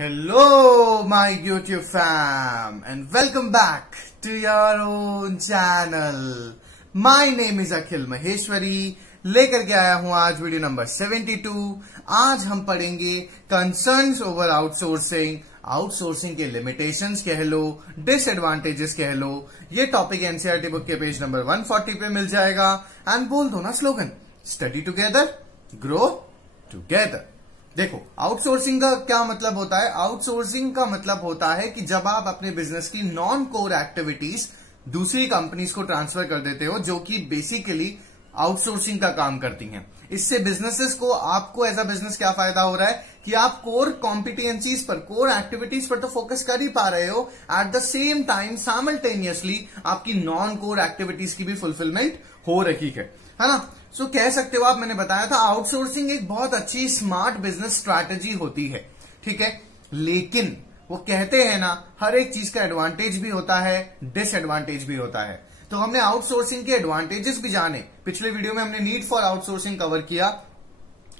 Hello, my YouTube fam, and welcome back to your own channel. My name is अखिल महेश्वरी. लेकर के आया हूं आज वीडियो नंबर 72. आज हम पढ़ेंगे कंसर्न्स ओवर आउटसोर्सिंग. आउटसोर्सिंग के लिमिटेशंस कह लो, डिसएडवांटेजेस कह लो. ये टॉपिक एनसीईआरटी बुक के पेज नंबर 140 पे मिल जाएगा. एंड बोल दो ना slogan, study together, grow together. देखो, आउटसोर्सिंग का क्या मतलब होता है? आउटसोर्सिंग का मतलब होता है कि जब आप अपने बिजनेस की नॉन कोर एक्टिविटीज दूसरी कंपनीज को ट्रांसफर कर देते हो, जो कि बेसिकली आउटसोर्सिंग का काम करती हैं. इससे बिजनेसेस को, आपको एज अ बिजनेस क्या फायदा हो रहा है कि आप कोर कॉम्पिटेंसीज पर, कोर एक्टिविटीज पर तो फोकस कर ही पा रहे हो. At the same time simultaneously आपकी नॉन कोर एक्टिविटीज की भी फुलफिलमेंट हो रही है ना. सो कह सकते हो आप, मैंने बताया था आउटसोर्सिंग एक बहुत अच्छी स्मार्ट बिजनेस स्ट्रैटेजी होती है. ठीक है, लेकिन वो कहते हैं ना, हर एक चीज का एडवांटेज भी होता है, डिसएडवांटेज भी होता है. तो हमने आउटसोर्सिंग के एडवांटेजेस भी जाने. पिछले वीडियो में हमने नीड फॉर आउटसोर्सिंग कवर किया.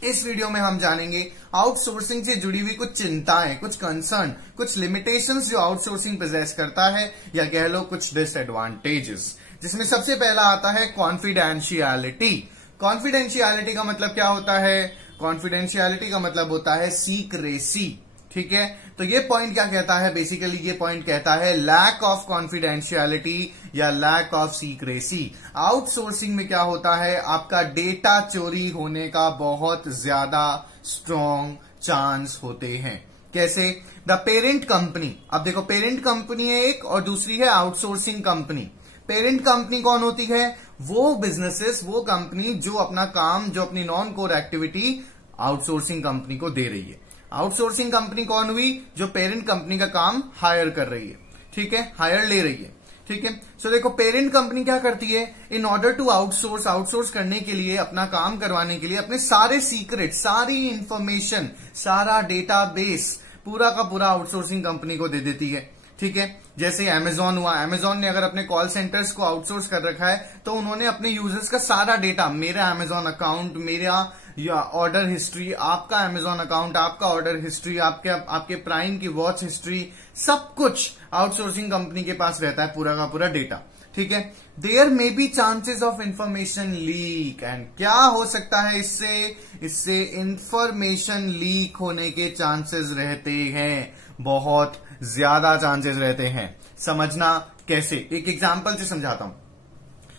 इस वीडियो में हम जानेंगे आउटसोर्सिंग से जुड़ी हुई कुछ चिंताएं, कुछ कंसर्न, कुछ लिमिटेशंस जो आउटसोर्सिंग पोजेस करता है, या कह लो कुछ डिसएडवांटेजेस. जिसमें सबसे पहला आता है कॉन्फिडेंशियलिटी. कॉन्फिडेंशियलिटी का मतलब क्या होता है? कॉन्फिडेंशियलिटी का मतलब होता है सीक्रेसी. ठीक है, तो ये पॉइंट क्या कहता है? बेसिकली ये पॉइंट कहता है लैक ऑफ कॉन्फिडेंशियलिटी या लैक ऑफ सीक्रेसी. आउटसोर्सिंग में क्या होता है? आपका डेटा चोरी होने का बहुत ज्यादा स्ट्रॉन्ग चांस होते हैं. कैसे? The parent company. अब देखो, पेरेंट कंपनी है एक, और दूसरी है आउटसोर्सिंग कंपनी. पेरेंट कंपनी कौन होती है? वो बिजनेसेस, वो कंपनी जो अपना काम, जो अपनी non core activity outsourcing company को दे रही है. आउटसोर्सिंग कंपनी कौन हुई? जो पेरेंट कंपनी का काम हायर कर रही है. ठीक है, हायर ले रही है. ठीक है, सो देखो, पेरेंट कंपनी क्या करती है? इन ऑर्डर टू आउटसोर्स करने के लिए, अपना काम करवाने के लिए, अपने सारे सीक्रेट, सारी इंफॉर्मेशन, सारा डेटाबेस पूरा का पूरा आउटसोर्सिंग कंपनी को दे देती है. ठीक है, जैसे अमेजॉन हुआ. अमेजॉन ने अगर अपने कॉल सेंटर्स को आउटसोर्स कर रखा है, तो उन्होंने अपने यूजर्स का सारा डेटा, मेरा अमेजॉन अकाउंट, मेरा या ऑर्डर हिस्ट्री, आपका अमेजॉन अकाउंट, आपका ऑर्डर हिस्ट्री, आपके प्राइम की वॉच हिस्ट्री, सब कुछ आउटसोर्सिंग कंपनी के पास रहता है, पूरा का पूरा डेटा. ठीक है, there may be chances of information leak. And क्या हो सकता है इससे इंफॉर्मेशन लीक होने के चांसेस रहते हैं, बहुत ज्यादा चांसेस रहते हैं. समझना कैसे? एक एग्जांपल से समझाता हूं.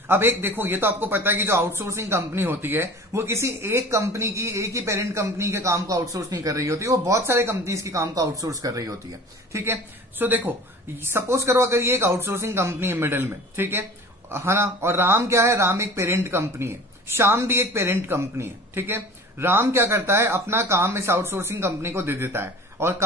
अब एक देखो, ये तो आपको पता है कि जो आउटसोर्सिंग कंपनी होती है, वो किसी एक कंपनी की, एक ही पेरेंट कंपनी के काम को आउटसोर्स नहीं कर रही होती, वो बहुत सारे कंपनीज के काम को आउटसोर्स कर रही होती है. ठीक है, सो देखो, सपोज करो अगर ये एक आउटसोर्सिंग कंपनी है मिडिल में. ठीक है ना, और राम क्या है? राम एक पेरेंट कंपनी है. श्याम भी एक पेरेंट कंपनी है. ठीक है, राम क्या करता है? अपना काम इस आउटसोर्सिंग कंपनी को दे देता है, और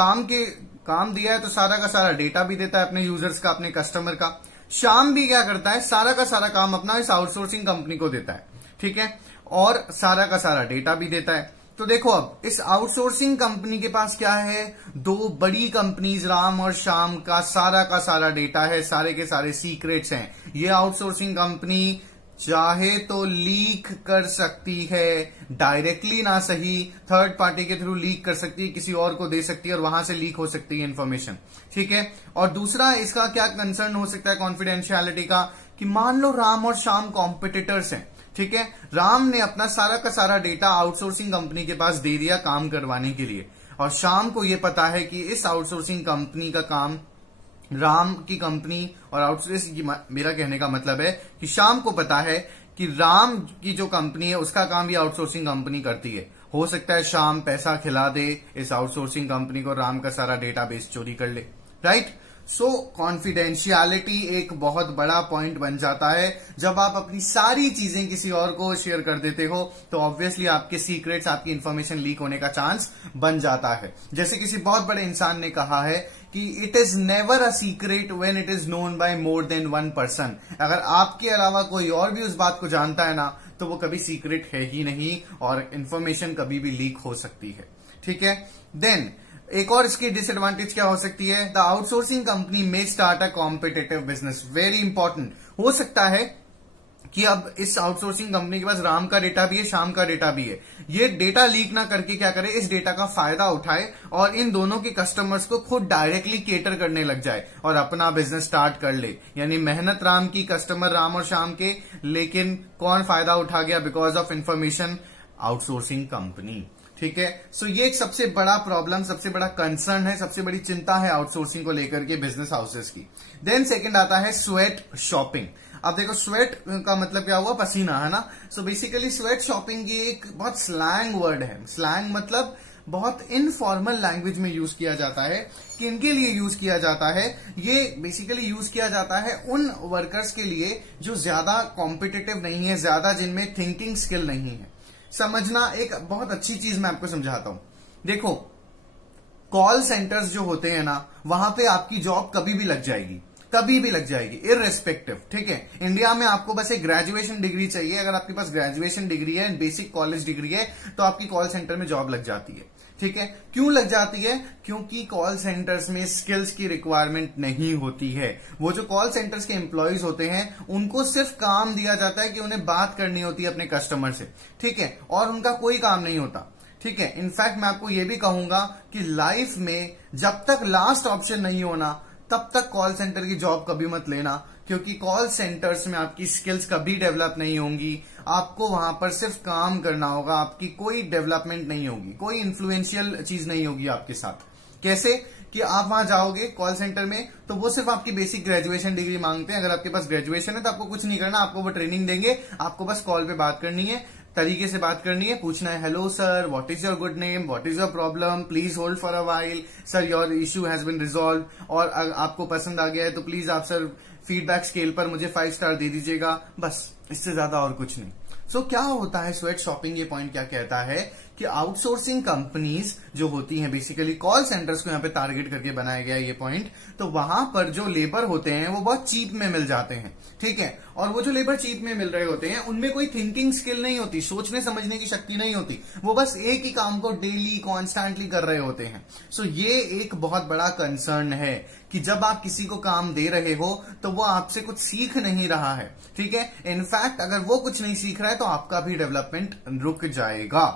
काम दिया है तो सारा का सारा डेटा भी देता है अपने यूजर्स का, अपने कस्टमर का. श्याम भी क्या करता है? सारा का सारा काम अपना इस आउटसोर्सिंग कंपनी को देता है. ठीक है, और सारा का सारा डेटा भी देता है. तो देखो, अब इस आउटसोर्सिंग कंपनी के पास क्या है? दो बड़ी कंपनीज, राम और श्याम का सारा डेटा है, सारे के सारे सीक्रेट्स हैं. ये आउटसोर्सिंग कंपनी चाहे तो लीक कर सकती है, डायरेक्टली ना सही, थर्ड पार्टी के थ्रू लीक कर सकती है, किसी और को दे सकती है, और वहां से लीक हो सकती है इंफॉर्मेशन. ठीक है, और दूसरा इसका क्या कंसर्न हो सकता है कॉन्फिडेंशियलिटी का, कि मान लो राम और श्याम कॉम्पिटिटर्स हैं. ठीक है, राम ने अपना सारा का सारा डेटा आउटसोर्सिंग कंपनी के पास दे दिया काम करवाने के लिए, और श्याम को यह पता है कि इस आउटसोर्सिंग कंपनी का काम राम की कंपनी और आउटसोर्सिंग, मेरा कहने का मतलब है कि श्याम को पता है कि राम की जो कंपनी है उसका काम भी आउटसोर्सिंग कंपनी करती है. हो सकता है श्याम पैसा खिला दे इस आउटसोर्सिंग कंपनी को, राम का सारा डेटाबेस चोरी कर ले. राइट? सो कॉन्फिडेंशियलिटी एक बहुत बड़ा पॉइंट बन जाता है. जब आप अपनी सारी चीजें किसी और को शेयर कर देते हो, तो ऑब्वियसली आपके सीक्रेट्स, आपकी इंफॉर्मेशन लीक होने का चांस बन जाता है. जैसे किसी बहुत बड़े इंसान ने कहा है कि it is never a secret when it is known by more than one person. अगर आपके अलावा कोई और भी उस बात को जानता है ना, तो वो कभी सीक्रेट है ही नहीं, और इंफॉर्मेशन कभी भी लीक हो सकती है. ठीक है, देन एक और इसकी डिसएडवांटेज क्या हो सकती है? The outsourcing company may start a competitive business. Very important. हो सकता है कि अब इस आउटसोर्सिंग कंपनी के पास राम का डेटा भी है, श्याम का डेटा भी है। ये डेटा लीक ना करके क्या करे, इस डेटा का फायदा उठाए और इन दोनों के कस्टमर्स को खुद डायरेक्टली केटर करने लग जाए और अपना बिजनेस स्टार्ट कर ले। यानी मेहनत राम की, कस्टमर राम और श्याम के, लेकिन कौन फायदा उठा गया? Because of information outsourcing company. ठीक है, सो ये एक सबसे बड़ा प्रॉब्लम, सबसे बड़ा कंसर्न है, सबसे बड़ी चिंता है आउटसोर्सिंग को लेकर के बिजनेस हाउसेस की। देन सेकंड आता है स्वेट शॉपिंग। अब देखो स्वेट का मतलब क्या हुआ? पसीना, है ना। सो बेसिकली स्वेट शॉपिंग ये एक बहुत स्लैंग वर्ड है। स्लैंग मतलब बहुत इनफॉर्मल लैंग्वेज में यूज किया जाता है। किनके लिए यूज किया जाता है? ये बेसिकली यूज किया जाता है उन वर्कर्स के लिए जो ज्यादा कॉम्पिटिटिव नहीं है, ज्यादा जिनमें थिंकिंग स्किल नहीं है। समझना, एक बहुत अच्छी चीज मैं आपको समझाता हूं। देखो, कॉल सेंटर्स जो होते हैं ना, वहां पे आपकी जॉब कभी भी लग जाएगी, कभी भी लग जाएगी, इररेस्पेक्टिव। ठीक है, इंडिया में आपको बस एक ग्रेजुएशन डिग्री चाहिए। अगर आपके पास ग्रेजुएशन डिग्री है, बेसिक कॉलेज डिग्री है, तो आपकी कॉल सेंटर में जॉब लग जाती है। ठीक है, क्यों लग जाती है? क्योंकि कॉल सेंटर्स में स्किल्स की रिक्वायरमेंट नहीं होती है। वो जो कॉल सेंटर्स के एम्प्लॉयज होते हैं, उनको सिर्फ काम दिया जाता है कि उन्हें बात करनी होती है अपने कस्टमर से। ठीक है, और उनका कोई काम नहीं होता। ठीक है, इनफैक्ट मैं आपको यह भी कहूंगा कि लाइफ में जब तक लास्ट ऑप्शन नहीं होना, तब तक कॉल सेंटर की जॉब कभी मत लेना, क्योंकि कॉल सेंटर्स में आपकी स्किल्स कभी डेवलप नहीं होंगी। आपको वहां पर सिर्फ काम करना होगा, आपकी कोई डेवलपमेंट नहीं होगी, कोई इन्फ्लुएंशियल चीज नहीं होगी आपके साथ। कैसे कि आप वहां जाओगे कॉल सेंटर में, तो वो सिर्फ आपकी बेसिक ग्रेजुएशन डिग्री मांगते हैं। अगर आपके पास ग्रेजुएशन है तो आपको कुछ नहीं करना, आपको वो ट्रेनिंग देंगे, आपको बस कॉल पे बात करनी है, तरीके से बात करनी है, पूछना है hello sir, what is your good name, what is your problem, please hold for a while, sir your issue has been resolve. और आपको पसंद आ गया है तो प्लीज आप सर फीडबैक स्केल पर मुझे 5 स्टार दे दीजिएगा। बस इससे ज्यादा और कुछ नहीं। सो क्या होता है स्वेट शॉपिंग? ये पॉइंट क्या कहता है कि आउटसोर्सिंग कंपनीज जो होती हैं, बेसिकली कॉल सेंटर्स को यहां पे टारगेट करके बनाया गया है ये पॉइंट, तो वहां पर जो लेबर होते हैं वो बहुत चीप में मिल जाते हैं। ठीक है, और वो जो लेबर चीप में मिल रहे होते हैं, उनमें कोई थिंकिंग स्किल नहीं होती, सोचने समझने की शक्ति नहीं होती। वो बस एक ही काम को डेली कॉन्स्टेंटली कर रहे होते हैं। सो ये एक बहुत बड़ा कंसर्न है कि जब आप किसी को काम दे रहे हो तो वो आपसे कुछ सीख नहीं रहा है। ठीक है, इनफैक्ट अगर वो कुछ नहीं सीख रहा है तो आपका भी डेवलपमेंट रुक जाएगा।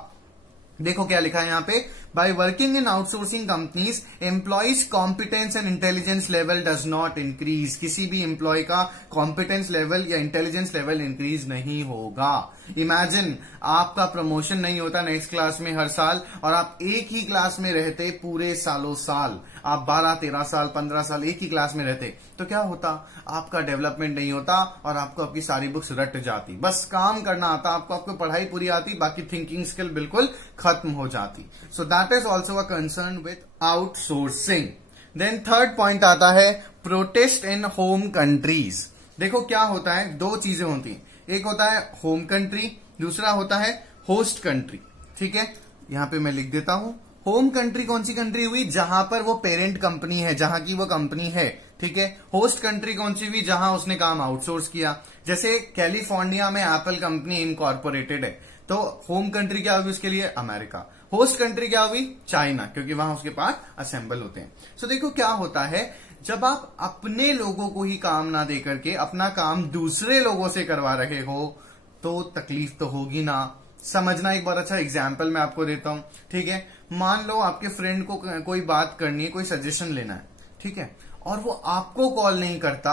देखो क्या लिखा है यहां पे, by working in outsourcing companies employees competence and intelligence level does not increase. किसी भी एम्प्लॉय का कॉम्पिटेंस लेवल या इंटेलिजेंस लेवल इंक्रीज नहीं होगा। इमेजिन आपका प्रमोशन नहीं होता नेक्स्ट क्लास में हर साल, और आप एक ही क्लास में रहते पूरे सालों साल, आप 12-13 साल 15 साल एक ही क्लास में रहते, तो क्या होता? आपका डेवलपमेंट नहीं होता और आपको आपकी सारी बुक्स रट जाती, बस काम करना आता आपको, आपको पढ़ाई पूरी आती, बाकी थिंकिंग स्किल बिल्कुल खत्म हो जाती। So that is also a concern with outsourcing. Then third point आता है प्रोटेस्ट इन होम कंट्रीज। देखो क्या होता है, दो चीजें होती हैं, एक होता है होम कंट्री, दूसरा होता है होस्ट कंट्री। ठीक है, यहां पे मैं लिख देता हूं, होम कंट्री कौन सी कंट्री हुई? जहां पर वो पेरेंट कंपनी है, जहां की वो कंपनी है। ठीक है, होस्ट कंट्री कौन सी हुई? जहां उसने काम आउटसोर्स किया। जैसे कैलिफोर्निया में एप्पल कंपनी इनकॉर्पोरेटेड है, तो होम कंट्री क्या होगी उसके लिए? अमेरिका। होस्ट कंट्री क्या हुई? चाइना, क्योंकि वहां उसके पार्ट असेंबल होते हैं। सो देखो क्या होता है, जब आप अपने लोगों को ही काम ना दे करके अपना काम दूसरे लोगों से करवा रहे हो तो तकलीफ तो होगी ना। समझना, एक बहुत अच्छा एग्जाम्पल मैं आपको देता हूं। ठीक है, मान लो आपके फ्रेंड को कोई बात करनी है, कोई सजेशन लेना है, ठीक है, और वो आपको कॉल नहीं करता,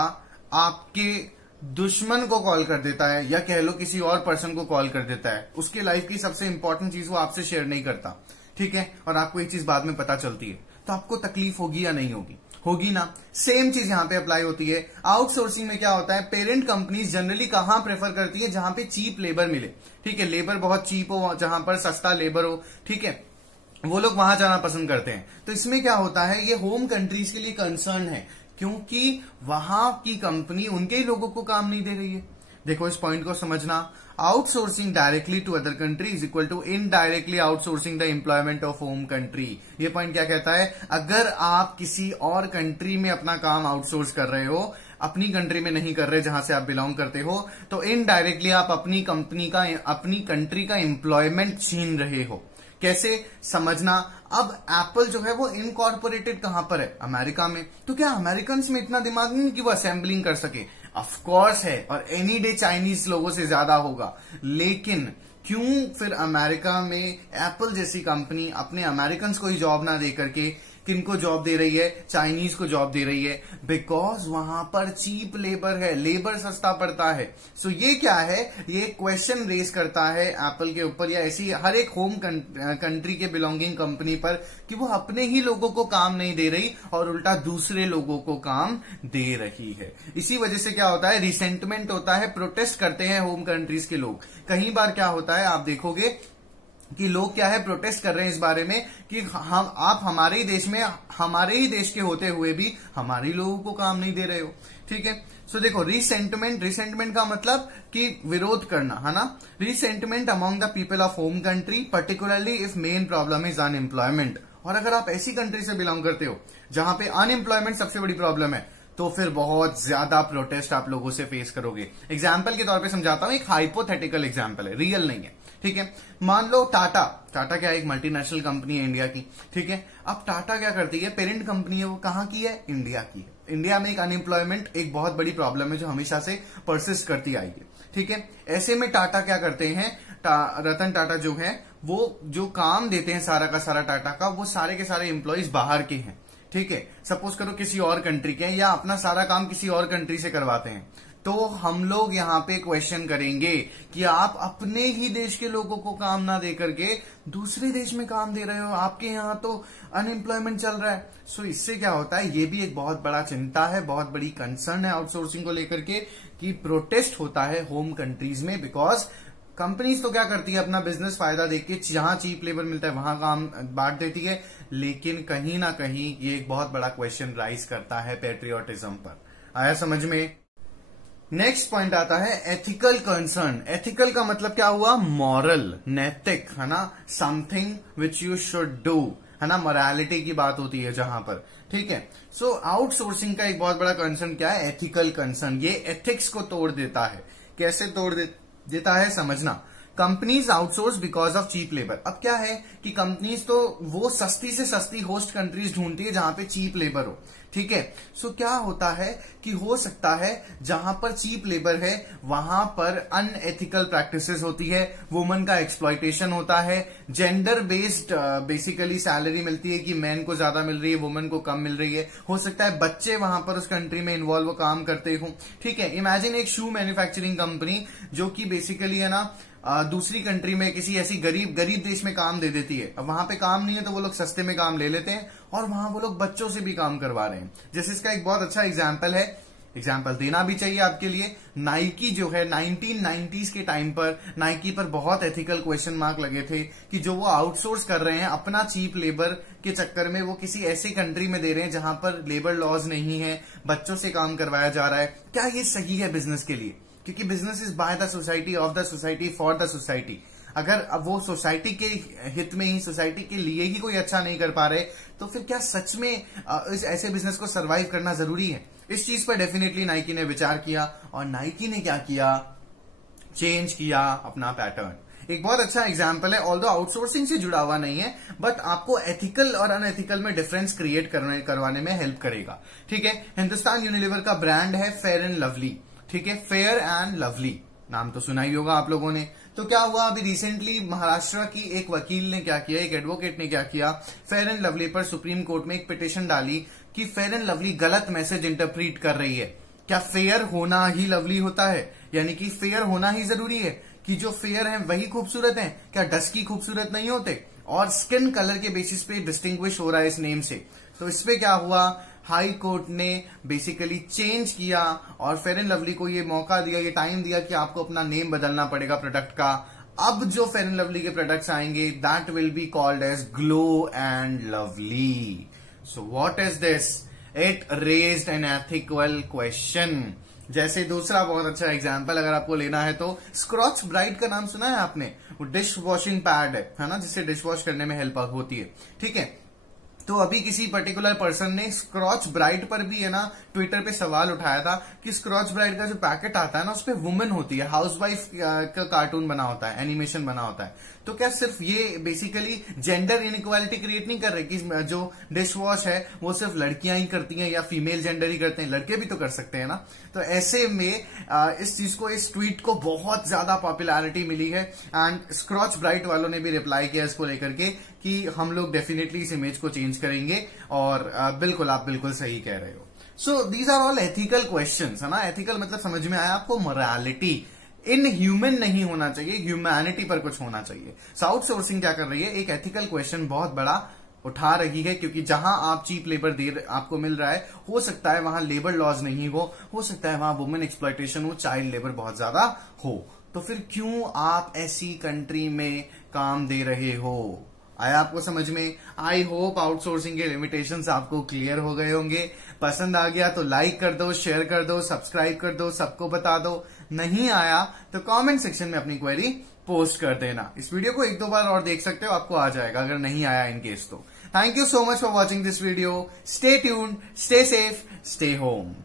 आपके दुश्मन को कॉल कर देता है, या कह लो किसी और पर्सन को कॉल कर देता है, उसकी लाइफ की सबसे इंपॉर्टेंट चीज वो आपसे शेयर नहीं करता। ठीक है, और आपको ये चीज बाद में पता चलती है, तो आपको तकलीफ होगी या नहीं होगी? होगी ना। सेम चीज यहां पे अप्लाई होती है। आउटसोर्सिंग में क्या होता है, पेरेंट कंपनीज जनरली कहां प्रेफर करती है? जहां पे चीप लेबर मिले। ठीक है, लेबर बहुत चीप हो, जहां पर सस्ता लेबर हो, ठीक है, वो लोग वहां जाना पसंद करते हैं। तो इसमें क्या होता है, ये होम कंट्रीज के लिए कंसर्न है, क्योंकि वहां की कंपनी उनके ही लोगों को काम नहीं दे रही है। देखो इस पॉइंट को समझना, outsourcing directly to other country is equal to indirectly outsourcing the employment of home country. ये पॉइंट क्या कहता है, अगर आप किसी और कंट्री में अपना काम आउटसोर्स कर रहे हो, अपनी कंट्री में नहीं कर रहे जहां से आप बिलोंग करते हो, तो इनडायरेक्टली आप अपनी कंट्री का एम्प्लॉयमेंट छीन रहे हो। कैसे समझना, अब एप्पल जो है वो इनकॉर्पोरेटेड कहां पर है? अमेरिका में। तो क्या अमेरिकन में इतना दिमाग नहीं कि वो असेंबलिंग कर सके? ऑफ कोर्स है, और एनी डे चाइनीज लोगों से ज्यादा होगा। लेकिन क्यों फिर अमेरिका में एप्पल जैसी कंपनी अपने अमेरिकन को ही जॉब ना दे करके किनको जॉब दे रही है, चाइनीज को जॉब दे रही है? बिकॉज वहां पर चीप लेबर है, लेबर सस्ता पड़ता है। सो ये क्या है, ये क्वेश्चन रेज करता है एप्पल के ऊपर या ऐसी हर एक होम कंट्री के बिलोंगिंग कंपनी पर कि वो अपने ही लोगों को काम नहीं दे रही और उल्टा दूसरे लोगों को काम दे रही है। इसी वजह से क्या होता है, रिसेंटमेंट होता है, प्रोटेस्ट करते हैं होम कंट्रीज के लोग। कई बार क्या होता है, आप देखोगे कि लोग क्या है, प्रोटेस्ट कर रहे हैं इस बारे में कि हम आप हमारे ही देश में, हमारे ही देश के होते हुए भी हमारे लोगों को काम नहीं दे रहे हो। ठीक है, सो देखो, रिसेंटमेंट का मतलब कि विरोध करना, है ना। Resentment among the people of home country, particularly if main problem is unemployment. और अगर आप ऐसी कंट्री से बिलोंग करते हो जहां पे अनएम्प्लॉयमेंट सबसे बड़ी प्रॉब्लम है, तो फिर बहुत ज्यादा प्रोटेस्ट आप लोगों से फेस करोगे। एग्जाम्पल के तौर पे समझाता हूं, एक हाइपोथेटिकल एग्जाम्पल है, रियल नहीं है। ठीक है, मान लो टाटा क्या है, एक मल्टीनेशनल कंपनी है इंडिया की। ठीक है, अब टाटा क्या करती है, पेरेंट कंपनी है, वो कहां की है, इंडिया की है। इंडिया में एक अनएम्प्लॉयमेंट एक बहुत बड़ी प्रॉब्लम है जो हमेशा से परसिस्ट करती आई है। ठीक है, ऐसे में टाटा क्या करते हैं, रतन टाटा जो है वो जो काम देते हैं सारा का सारा टाटा का, वो सारे के सारे एम्प्लॉयज बाहर के हैं। ठीक है, सपोज करो किसी और कंट्री के हैं या अपना सारा काम किसी और कंट्री से करवाते हैं। तो हम लोग यहां पे क्वेश्चन करेंगे कि आप अपने ही देश के लोगों को काम ना दे करके दूसरे देश में काम दे रहे हो, आपके यहां तो अनएम्प्लॉयमेंट चल रहा है। सो इससे क्या होता है, ये भी एक बहुत बड़ा चिंता है, बहुत बड़ी कंसर्न है आउटसोर्सिंग को लेकर के कि प्रोटेस्ट होता है होम कंट्रीज में। बिकॉज कंपनीज तो क्या करती है, अपना बिजनेस फायदा देख के जहां चीप लेबर मिलता है वहां काम बांट देती है। लेकिन कहीं ना कहीं ये एक बहुत बड़ा क्वेश्चन राइज करता है पेट्रियोटिज्म पर। आया समझ में? नेक्स्ट पॉइंट आता है एथिकल कंसर्न। एथिकल का मतलब क्या हुआ, मॉरल, नैतिक, है ना, something which you should do, है ना, मोरालिटी की बात होती है जहां पर। ठीक है, सो आउटसोर्सिंग का एक बहुत बड़ा कंसर्न क्या है, एथिकल कंसर्न। ये एथिक्स को तोड़ देता है। कैसे तोड़ देता है समझना। Companies outsource because of cheap labour. अब क्या है कि कंपनीज तो वो सस्ती से सस्ती होस्ट कंट्रीज ढूंढती है जहां पे चीप लेबर हो। ठीक है, सो क्या होता है कि हो सकता है जहां पर चीप लेबर है वहां पर अनएथिकल प्रैक्टिसेस होती है, वुमन का एक्सप्लॉयटेशन होता है, जेंडर बेस्ड बेसिकली सैलरी मिलती है कि मैन को ज्यादा मिल रही है, वुमन को कम मिल रही है। हो सकता है बच्चे वहां पर उस कंट्री में इन्वॉल्व काम करते हो। ठीक है, इमेजिन एक शू मैन्युफैक्चरिंग कंपनी जो कि बेसिकली है ना दूसरी कंट्री में किसी ऐसी गरीब देश में काम दे देती है। अब वहां पे काम नहीं है तो वो लोग सस्ते में काम ले लेते हैं और वहां वो लोग बच्चों से भी काम करवा रहे हैं। जैसे इसका एक बहुत अच्छा एग्जाम्पल है, एग्जाम्पल देना भी चाहिए आपके लिए। नाइकी जो है 1990s के टाइम पर नाइकी पर बहुत एथिकल क्वेश्चन मार्क लगे थे कि जो वो आउटसोर्स कर रहे हैं अपना चीप लेबर के चक्कर में, वो किसी ऐसी कंट्री में दे रहे हैं जहां पर लेबर लॉज नहीं है, बच्चों से काम करवाया जा रहा है। क्या ये सही है बिजनेस के लिए? क्योंकि business is by the society, of the society, for the society. अगर अब वो सोसाइटी के हित में ही, सोसाइटी के लिए ही कोई अच्छा नहीं कर पा रहे, तो फिर क्या सच में इस ऐसे बिजनेस को सरवाइव करना जरूरी है? इस चीज पर डेफिनेटली नाइकी ने विचार किया और नाइकी ने क्या किया, चेंज किया अपना पैटर्न। एक बहुत अच्छा एग्जाम्पल है, ऑल्दो आउटसोर्सिंग से जुड़ा हुआ नहीं है, बट आपको एथिकल और अनएथिकल में डिफरेंस क्रिएट करवाने में हेल्प करेगा। ठीक है, हिंदुस्तान यूनिलीवर का ब्रांड है फेयर एंड लवली। ठीक है, फेयर एंड लवली नाम तो सुना ही होगा आप लोगों ने। तो क्या हुआ, अभी रिसेंटली महाराष्ट्र की एक वकील ने क्या किया, एक एडवोकेट ने क्या किया, फेयर एंड लवली पर सुप्रीम कोर्ट में एक पिटीशन डाली कि फेयर एंड लवली गलत मैसेज इंटरप्रीट कर रही है। क्या फेयर होना ही लवली होता है? यानी कि फेयर होना ही जरूरी है कि जो फेयर है वही खूबसूरत है? क्या डस्की खूबसूरत नहीं होते? और स्किन कलर के बेसिस पे डिस्टिंग्विश हो रहा है इस नेम से। तो इस पे क्या हुआ, हाई कोर्ट ने बेसिकली चेंज किया और फेयर एंड लवली को ये मौका दिया, ये टाइम दिया कि आपको अपना नेम बदलना पड़ेगा प्रोडक्ट का। अब जो फेयर एंड लवली के प्रोडक्ट्स आएंगे that will be called as Glow and Lovely. So what is this? It raised an ethical question. जैसे दूसरा बहुत अच्छा एग्जाम्पल अगर आपको लेना है तो स्क्रॉच ब्राइट का नाम सुना है आपने? वो डिश वॉशिंग पैड है ना, जिससे डिश वॉश करने में हेल्प होती है। ठीक है, तो अभी किसी पर्टिकुलर पर्सन ने स्क्रॉच ब्राइट पर भी है ना ट्विटर पे सवाल उठाया था कि स्क्रॉच ब्राइट का जो पैकेट आता है ना उस पे वुमेन होती है, हाउसवाइफ का कार्टून बना होता है, एनिमेशन बना होता है। तो क्या सिर्फ ये बेसिकली जेंडर इनइक्वालिटी क्रिएट नहीं कर रहे कि जो डिश वॉश है वो सिर्फ लड़कियां ही करती हैं या फीमेल जेंडर ही करते हैं, लड़के भी तो कर सकते हैं ना। तो ऐसे में इस चीज को, इस ट्वीट को बहुत ज्यादा पॉपुलैरिटी मिली है एंड स्क्रॉच ब्राइट वालों ने भी रिप्लाई किया इसको लेकर के कि हम लोग डेफिनेटली इस इमेज को चेंज करेंगे। और बिल्कुल, आप बिल्कुल सही कह रहे हो। So these are all ethical questions, है ना। एथिकल मतलब समझ में आया आपको, मोरालिटी। इन ह्यूमन नहीं होना चाहिए, ह्यूमैनिटी पर कुछ होना चाहिए। आउटसोर्सिंग क्या कर रही है, एक एथिकल क्वेश्चन बहुत बड़ा उठा रही है, क्योंकि जहां आप चीप लेबर आपको मिल रहा है, हो सकता है वहां लेबर लॉज नहीं हो सकता है वहां वुमेन एक्सप्लॉयटेशन हो, चाइल्ड लेबर बहुत ज्यादा हो। तो फिर क्यों आप ऐसी कंट्री में काम दे रहे हो? आया आपको समझ में? आई होप आउटसोर्सिंग के लिमिटेशंस आपको क्लियर हो गए होंगे। पसंद आ गया तो लाइक कर दो, शेयर कर दो, सब्सक्राइब कर दो, सबको बता दो। नहीं आया तो कमेंट सेक्शन में अपनी क्वेरी पोस्ट कर देना। इस वीडियो को एक दो बार और देख सकते हो, आपको आ जाएगा अगर नहीं आया इन केस तो। Thank you so much for watching this video. Stay tuned, stay safe, stay home.